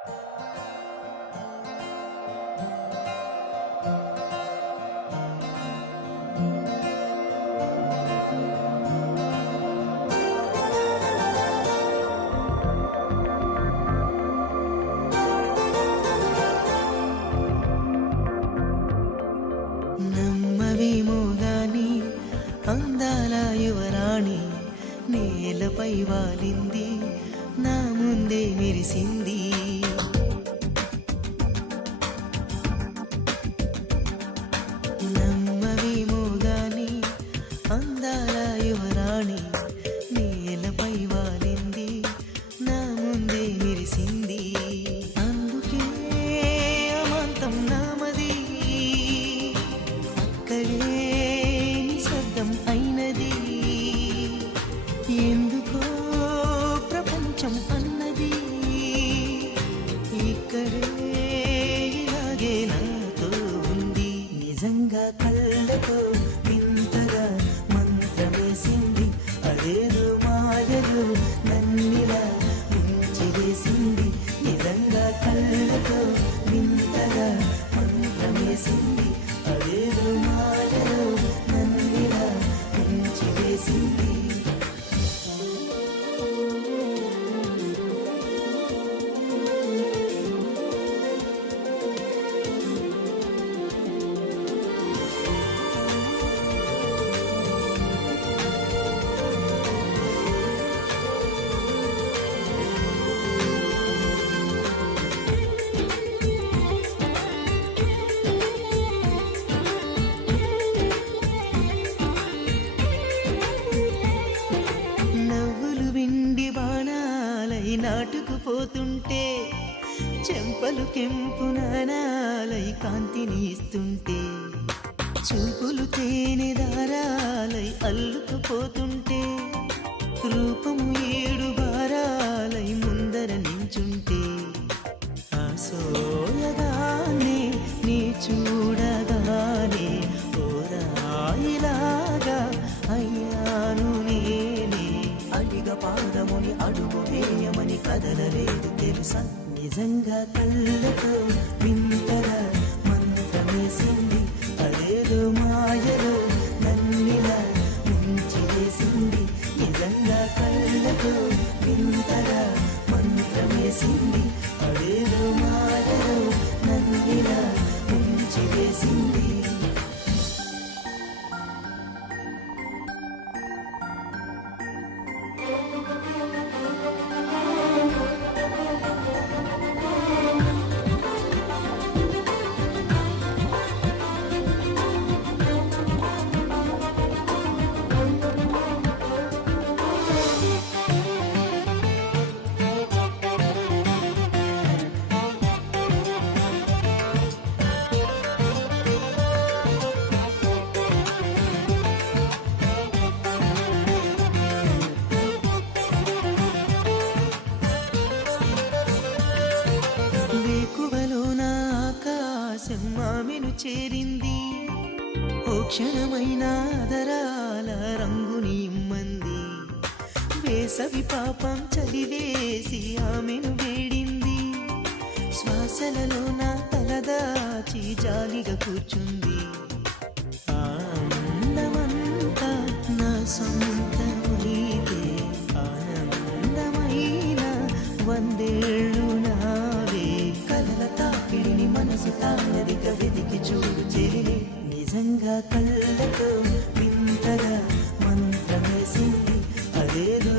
నమ్మవేమో గాని అందాల యువరాణి నేలపై వాలింది, నా ముందే మెరిసింది. నమ్మవేమో గాని అందాల యువరాణి నేలపై వాలింది, నా ముందే మెరిసింది. అందుకే అమాంతం నామది, అక్కడే నిశ్శబ్దం అయినది. ఎందుకో ప్రపంచం అన్నది ఇక్కడే ఇలాగే నాతో ఉంది. నిజంగా కళ్ళతో వింతగా మంత్రమేసింది, అదేదో మాయలో నన్నిలా ముంచివేసింది. నిజంగా కళ్ళతో వింతగా మంత్రమేసింది, అదేదో మాయలో నన్నిలా ముంచివేసింది. నవ్వులు విండి బాణాలై నాటుకుపోతుంటే, చెంపలు కెంపు నాణాలై కాంతిని ఇస్తుంటే, చూపులు తేనె దారాలై అల్లుకుపోతుంటే, రూపము ఏడు భారాలై ముందర నించుంటే, ఆ సోయగానే నీ చూడగానే ఓరాయిలాగా అయ్యాను నేనే. అడిగ పాదముని అడుగు వేయమని కదలలేదు తెలుసా. నిజంగా కళ్ళతో వింతగా మంత్రమేసింది, అదేదో మాయలో నన్నిలా ముంచివేసింది. నిజంగా కళ్ళతో వింతగా మంత్రమేసింది, అదేదో మాయలో నన్నిలా ముంచివేసింది. వేకువలోన ఆకాశం ఆమెను చేరింది, ఓ క్షణమైన ఆదరాల రంగుని ఇమ్మంది. వేసవి పాపం చలివేసి ఆమెను వేడింది, శ్వాసలలోన తలదాచి జాలిగా కూర్చుంది. ఆనందమంతా నా సొంతమైతే, ఆనందమైన వందేళ్ళు నావే. కలల తాకిడిని మనసు తానదిక వెతికి చూడు చెలిని. నిజంగా కళ్ళతో వింతగా మంత్రమేసింది, అదేదో